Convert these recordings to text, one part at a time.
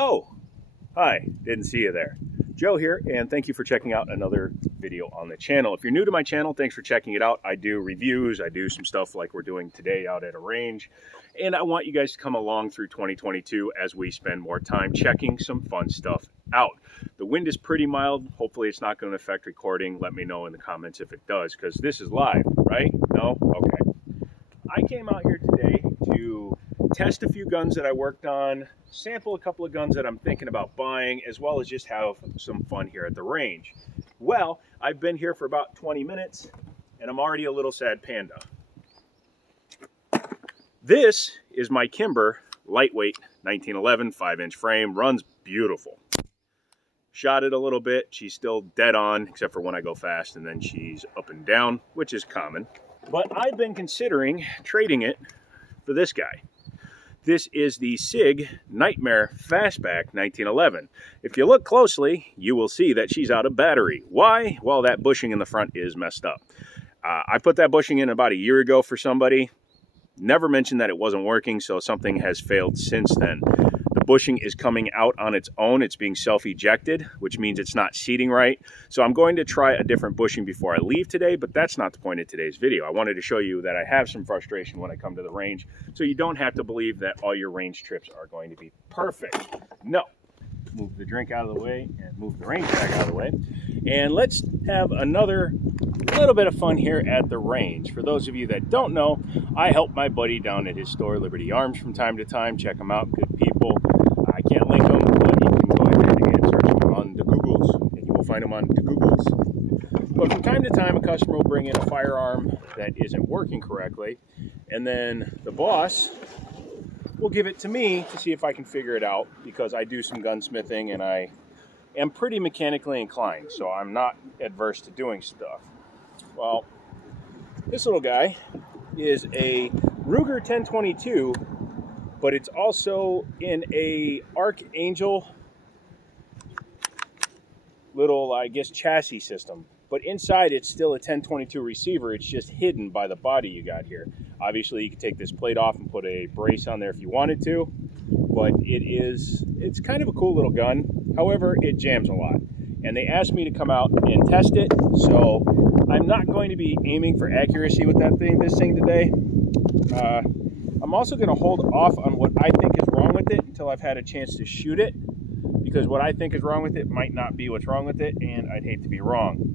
Oh, hi, didn't see you there. Joe here, and thank you for checking out another video on the channel. If you're new to my channel, thanks for checking it out. I do reviews, I do some stuff like we're doing today out at a range, and I want you guys to come along through 2022 as we spend more time checking some fun stuff out. The wind is pretty mild. Hopefully it's not going to affect recording. Let me know in the comments if it does, because this is live, right? No? Okay. I came out here today to test a few guns that I worked on, sample a couple of guns that I'm thinking about buying, as well as just have some fun here at the range. Well, I've been here for about 20 minutes and I'm already a little sad panda. This is my Kimber lightweight 1911 5-inch frame, runs beautiful. Shot it a little bit, she's still dead on, except for when I go fast, and then she's up and down, which is common. But I've been considering trading it for this guy. This is the SIG Nightmare Fastback 1911. If you look closely, you will see that she's out of battery. Why? Well, that bushing in the front is messed up. I put that bushing in about a year ago for somebody. Never mentioned that it wasn't working, so something has failed since then. The bushing is coming out on its own. It's being self-ejected, which means it's not seating right. So I'm going to try a different bushing before I leave today, but that's not the point of today's video. I wanted to show you that I have some frustration when I come to the range, so you don't have to believe that all your range trips are going to be perfect. No. Move the drink out of the way and move the range bag out of the way. And let's have another little bit of fun here at the range. For those of you that don't know, I help my buddy down at his store, Liberty Arms, from time to time. Check them out, good people. I can't link them, but you can go ahead and search them on the Googles, and you will find them on the Googles. But from time to time, a customer will bring in a firearm that isn't working correctly, and then the boss will give it to me to see if I can figure it out, because I do some gunsmithing and I am pretty mechanically inclined, so I'm not adverse to doing stuff. Well, this little guy is a Ruger 1022, but it's also in a Archangel little, I guess, chassis system. But inside it's still a 1022 receiver. It's just hidden by the body you got here. Obviously you can take this plate off and put a brace on there if you wanted to, but it's kind of a cool little gun. However, it jams a lot. And they asked me to come out and test it, so I'm not going to be aiming for accuracy with this thing today. I'm also going to hold off on what I think is wrong with it until I've had a chance to shoot it, because what I think is wrong with it might not be what's wrong with it, and I'd hate to be wrong.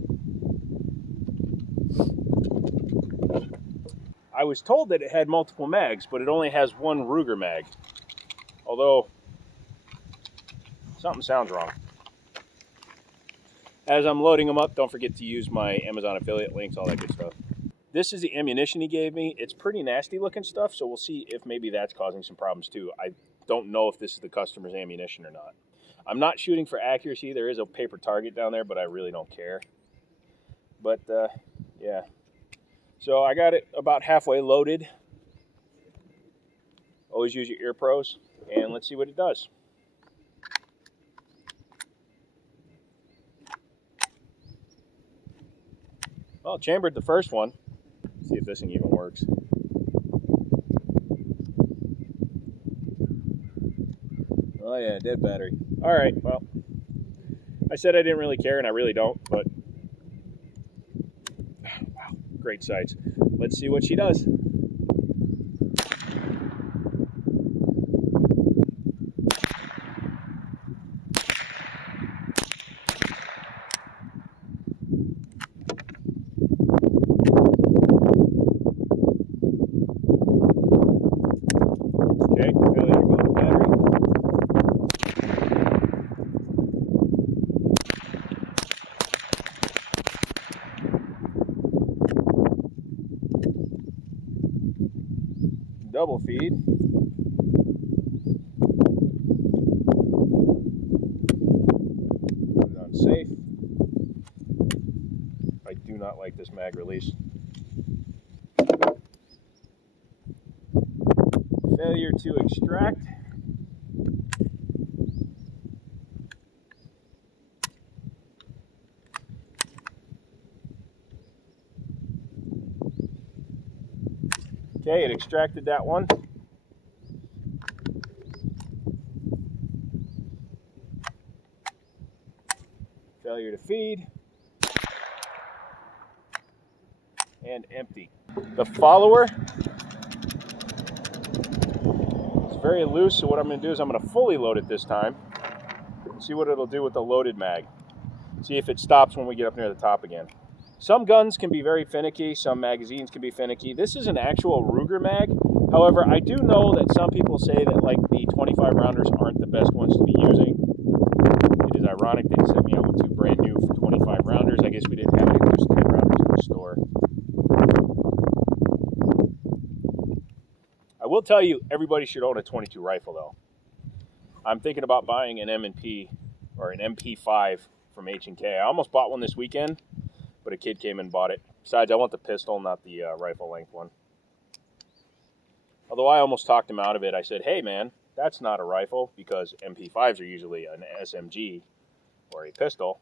I was told that it had multiple mags, but it only has one Ruger mag. Although, something sounds wrong. As I'm loading them up, don't forget to use my Amazon affiliate links, all that good stuff. This is the ammunition he gave me. It's pretty nasty looking stuff, so we'll see if maybe that's causing some problems too. I don't know if this is the customer's ammunition or not. I'm not shooting for accuracy. There is a paper target down there, but I really don't care. But, yeah. So I got it about halfway loaded. Always use your ear pros, and let's see what it does. Well, chambered the first one. Let's see if this thing even works. Oh yeah, dead battery. All right, well, I said I didn't really care, and I really don't, but wow, great sights. Let's see what she does. Okay, failure to go to battery. Double feed. Put it on safe. I do not like this mag release. Failure to extract. Okay, it extracted that one. Failure to feed. And empty. The follower is very loose, so what I'm going to do is I'm going to fully load it this time. See what it'll do with the loaded mag. See if it stops when we get up near the top again. Some guns can be very finicky, some magazines can be finicky. This is an actual Ruger mag. However, I do know that some people say that like the 25 rounders aren't the best ones to be using. It is ironic they sent me out with 2 brand new 25 rounders. I guess we didn't have any of those 10 rounders in the store. I will tell you, everybody should own a 22 rifle though. I'm thinking about buying an M&P or an MP5 from H&K. I almost bought one this weekend, but a kid came and bought it. Besides, I want the pistol, not the rifle length one. Although I almost talked him out of it. I said, hey man, that's not a rifle, because MP5s are usually an SMG or a pistol.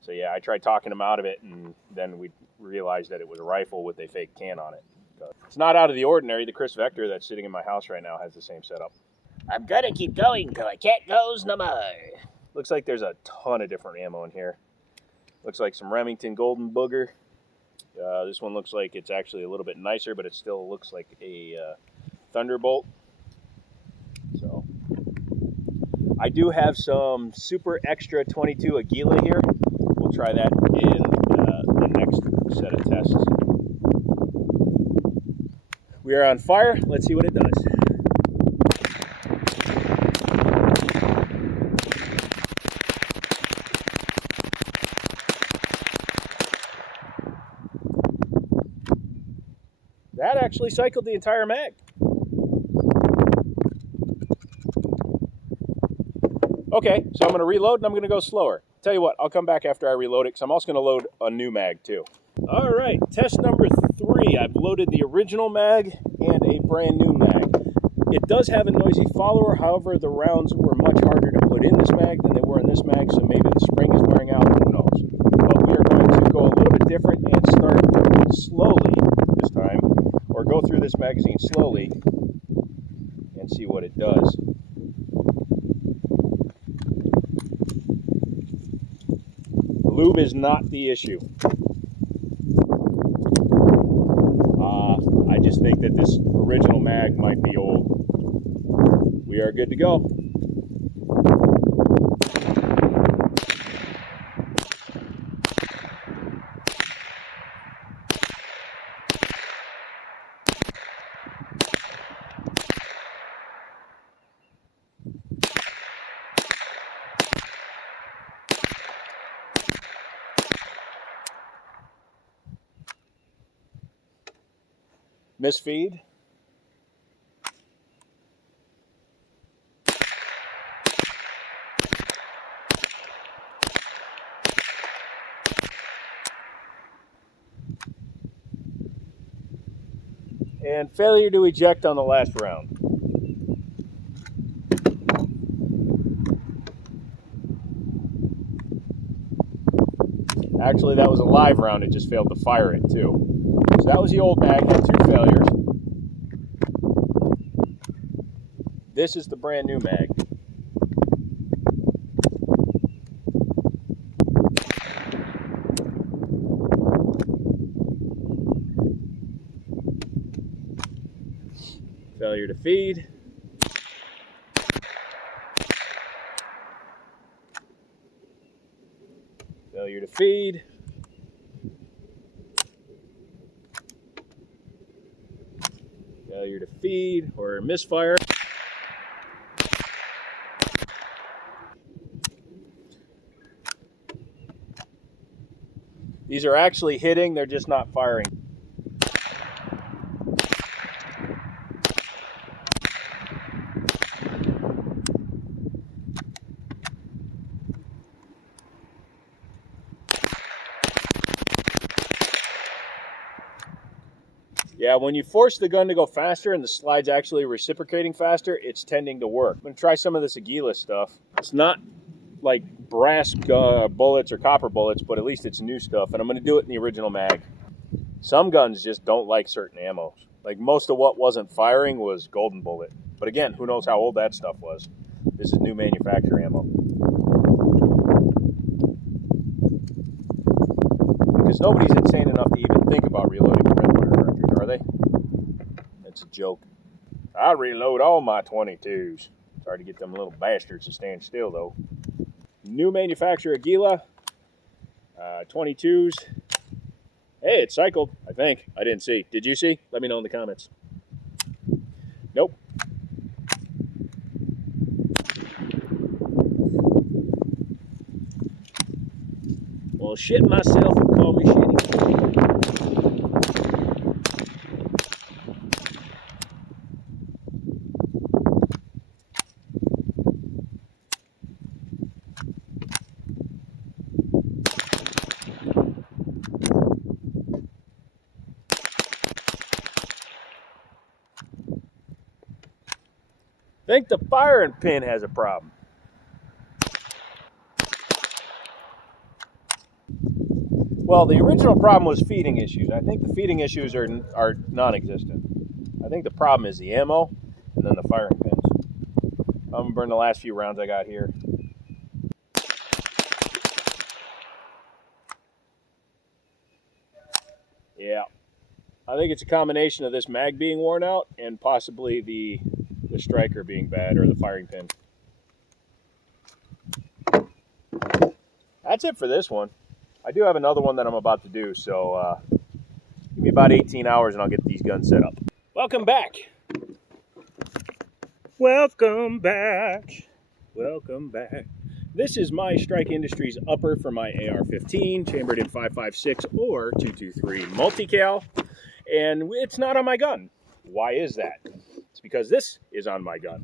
So yeah, I tried talking him out of it, and then we realized that it was a rifle with a fake can on it. It's not out of the ordinary. The Chris Vector that's sitting in my house right now has the same setup. I'm gonna keep going till I can't goes no more. Looks like there's a ton of different ammo in here. Looks like some Remington Golden Booger. This one looks like it's actually a little bit nicer, but it still looks like a Thunderbolt. So I do have some super extra 22 Aguila here. We'll try that in the next set of tests. We are on fire. Let's see what it does. That actually cycled the entire mag. Okay, so I'm going to reload and I'm going to go slower. Tell you what, I'll come back after I reload it, because I'm also going to load a new mag too. All right, test number 3. I've loaded the original mag and a brand new mag. It does have a noisy follower, however, the rounds were much harder to put in this mag than they were in this mag, so maybe the spring is wearing out, who knows. But we are going to go a little bit different and start slowly this time, or go through this magazine slowly and see what it does. Lube is not the issue. I just think that this original mag might be old. We are good to go. Misfeed. And failure to eject on the last round. Actually, that was a live round. It just failed to fire it too. So that was the old mag, had 2 failures. This is the brand new mag. Failure to feed. Failure to feed. Failure to feed or misfire. These are actually hitting, they're just not firing. Yeah, when you force the gun to go faster and the slide's actually reciprocating faster, it's tending to work. I'm going to try some of this Aguila stuff. It's not like brass bullets or copper bullets, but at least it's new stuff, and I'm going to do it in the original mag. Some guns just don't like certain ammo. Like most of what wasn't firing was golden bullet. But again, who knows how old that stuff was. This is new manufacturer ammo. nobody's insane enough to even think about reloading a red fire cartridge, are they? It's a joke. I reload all my 22s. It's hard to get them little bastards to stand still, though. New manufacturer Gila. 22s. Hey, it cycled, I think. I didn't see. Did you see? Let me know in the comments. Nope. Well, shit myself and call me shitty. I think the firing pin has a problem. Well, the original problem was feeding issues. I think the feeding issues are non-existent. I think the problem is the ammo and then the firing pins. I'm going to burn the last few rounds I got here. Yeah. I think it's a combination of this mag being worn out and possibly the striker being bad, or the firing pin. That's it for this one. I do have another one that I'm about to do, so give me about 18 hours and I'll get these guns set up. Welcome back. Welcome back. Welcome back. This is my Strike Industries upper for my AR-15, chambered in 5.56 or 223 multi-cal, and it's not on my gun. Why is that? It's because this is on my gun.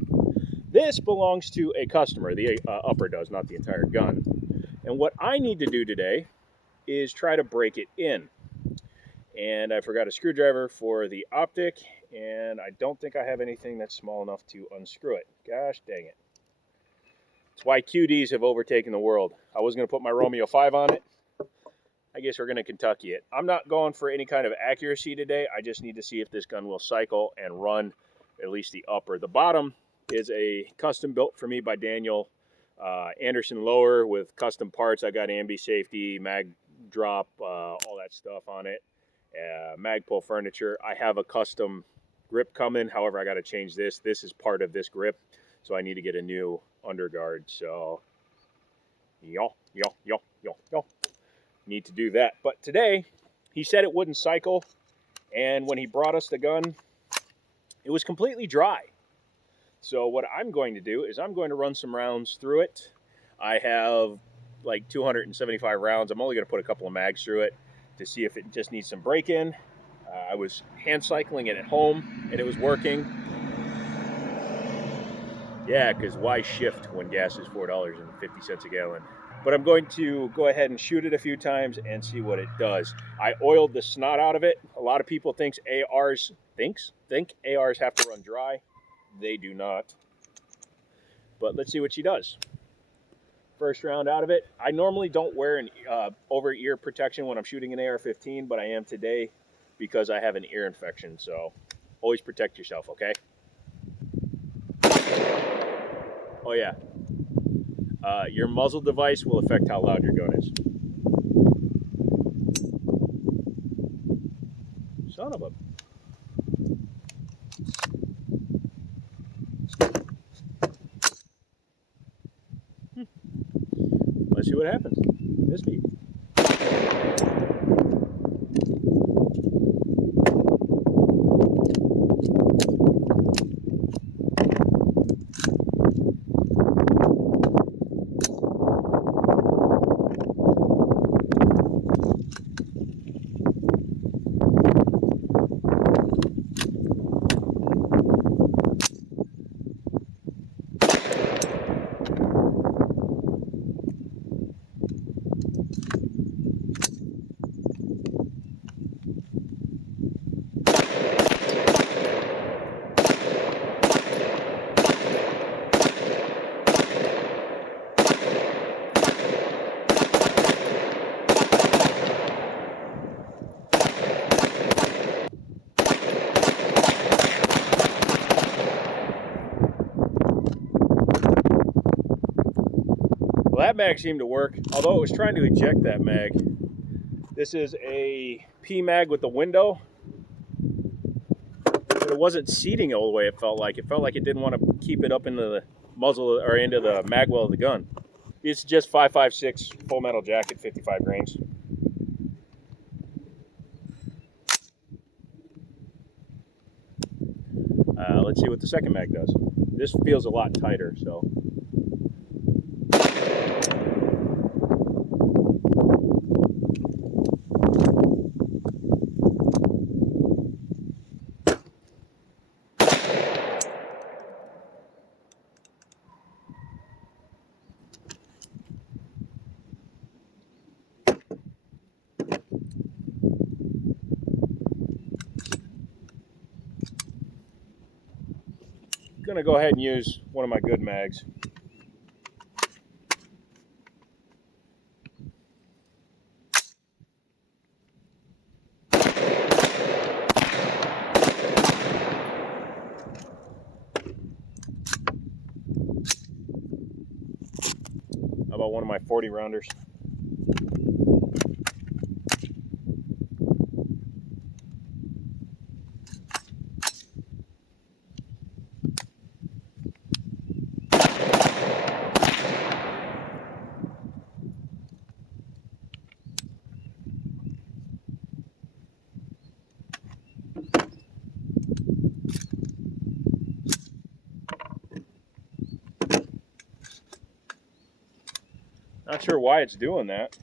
This belongs to a customer. The upper does, not the entire gun. And what I need to do today is try to break it in. And I forgot a screwdriver for the optic, and I don't think I have anything that's small enough to unscrew it. Gosh dang it. That's why QDs have overtaken the world. I was going to put my Romeo 5 on it. I guess we're going to Kentucky it. I'm not going for any kind of accuracy today. I just need to see if this gun will cycle and run at least the upper. The bottom is a custom built for me by Daniel Anderson lower with custom parts. I got ambi safety, mag drop, all that stuff on it. Mag pull furniture. I have a custom grip coming. However, I got to change this. This is part of this grip, so I need to get a new underguard. So, yo. Need to do that. But today, he said it wouldn't cycle, and when he brought us the gun, it was completely dry. So what I'm going to do is I'm going to run some rounds through it. I have like 275 rounds. I'm only going to put a couple of mags through it to see if it just needs some break-in. I was hand cycling it at home, and it was working. Yeah, because why shift when gas is $4.50 a gallon? But I'm going to go ahead and shoot it a few times and see what it does. I oiled the snot out of it. A lot of people think ARs have to run dry. They do not. But let's see what she does. First round out of it. I normally don't wear an over-ear protection when I'm shooting an AR-15, but I am today because I have an ear infection. So always protect yourself, okay? Oh yeah. Your muzzle device will affect how loud your gun is. Son of a... Let's see what happens. This beat. Well, that mag seemed to work. Although it was trying to eject that mag, This is a P-mag with the window. But it wasn't seating all the way. It felt like it didn't want to keep it up into the muzzle or into the mag well of the gun. It's just 5.56 full metal jacket, 55 grains. Let's see what the second mag does. This feels a lot tighter, so. I'm gonna go ahead and use one of my good mags. How about one of my 40 rounders? Not sure why it's doing that.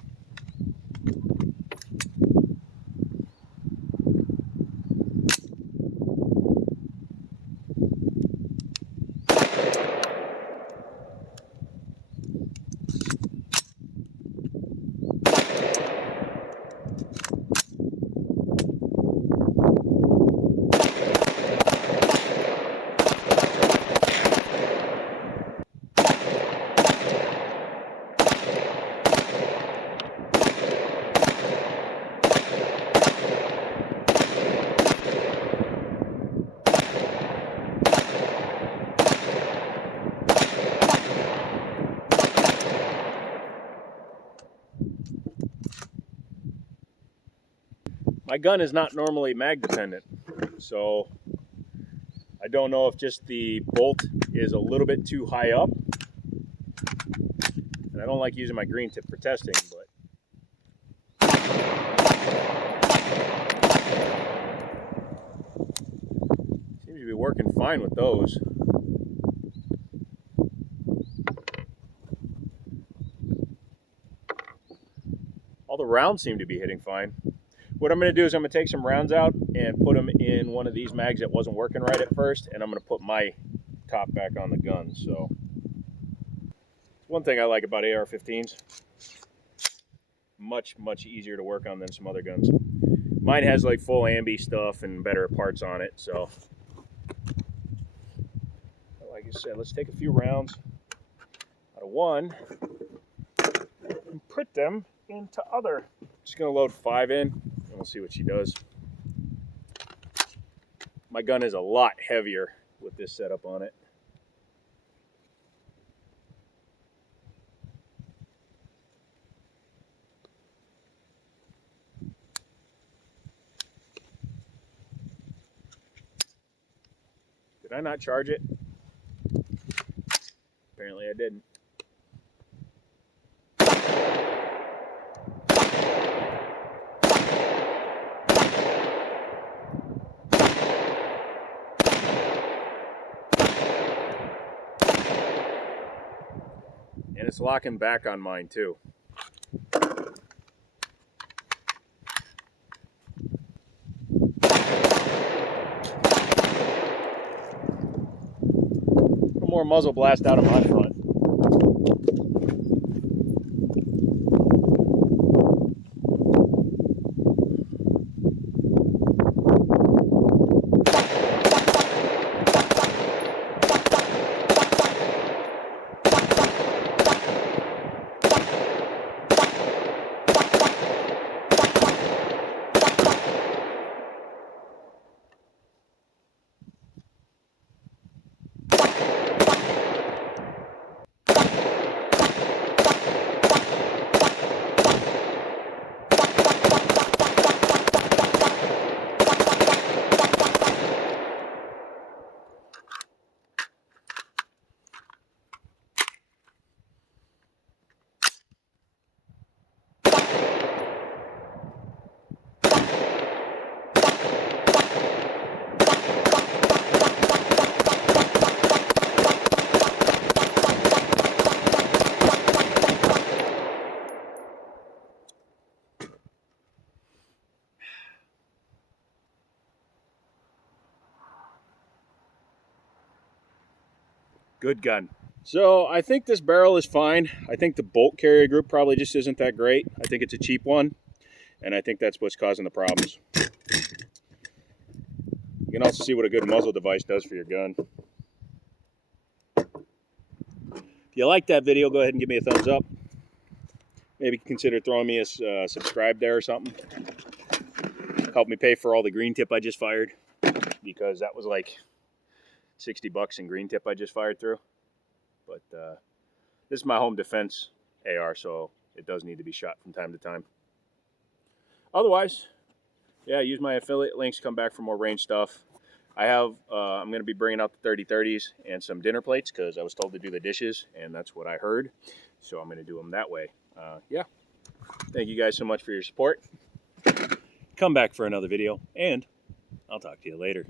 My gun is not normally mag dependent, so I don't know if just the bolt is a little bit too high up. And I don't like using my green tip for testing, but seems to be working fine with those. All the rounds seem to be hitting fine. What I'm going to do is I'm going to take some rounds out and put them in one of these mags that wasn't working right at first, and I'm going to put my top back on the gun. So one thing I like about AR-15s, much easier to work on than some other guns. Mine has like full ambi stuff and better parts on it, so like I said, let's take a few rounds out of one and put them into other. Just going to load 5 in, and we'll see what she does. My gun is a lot heavier with this setup on it. Did I not charge it? Apparently I didn't. And it's locking back on mine too. More muzzle blast out of my front. Good gun. So I think this barrel is fine. I think the bolt carrier group probably just isn't that great. I think it's a cheap one, and I think that's what's causing the problems. You can also see what a good muzzle device does for your gun. If you like that video, go ahead and give me a thumbs up. Maybe consider throwing me a subscribe there or something. Help me pay for all the green tip I just fired, because that was like 60 bucks in green tip I just fired through. But this is my home defense AR, so it does need to be shot from time to time. Otherwise, yeah, use my affiliate links, come back for more range stuff. I'm going to be bringing out the 30-30s and some dinner plates, because I was told to do the dishes, and that's what I heard. So I'm going to do them that way. Yeah. Thank you guys so much for your support. Come back for another video, and I'll talk to you later.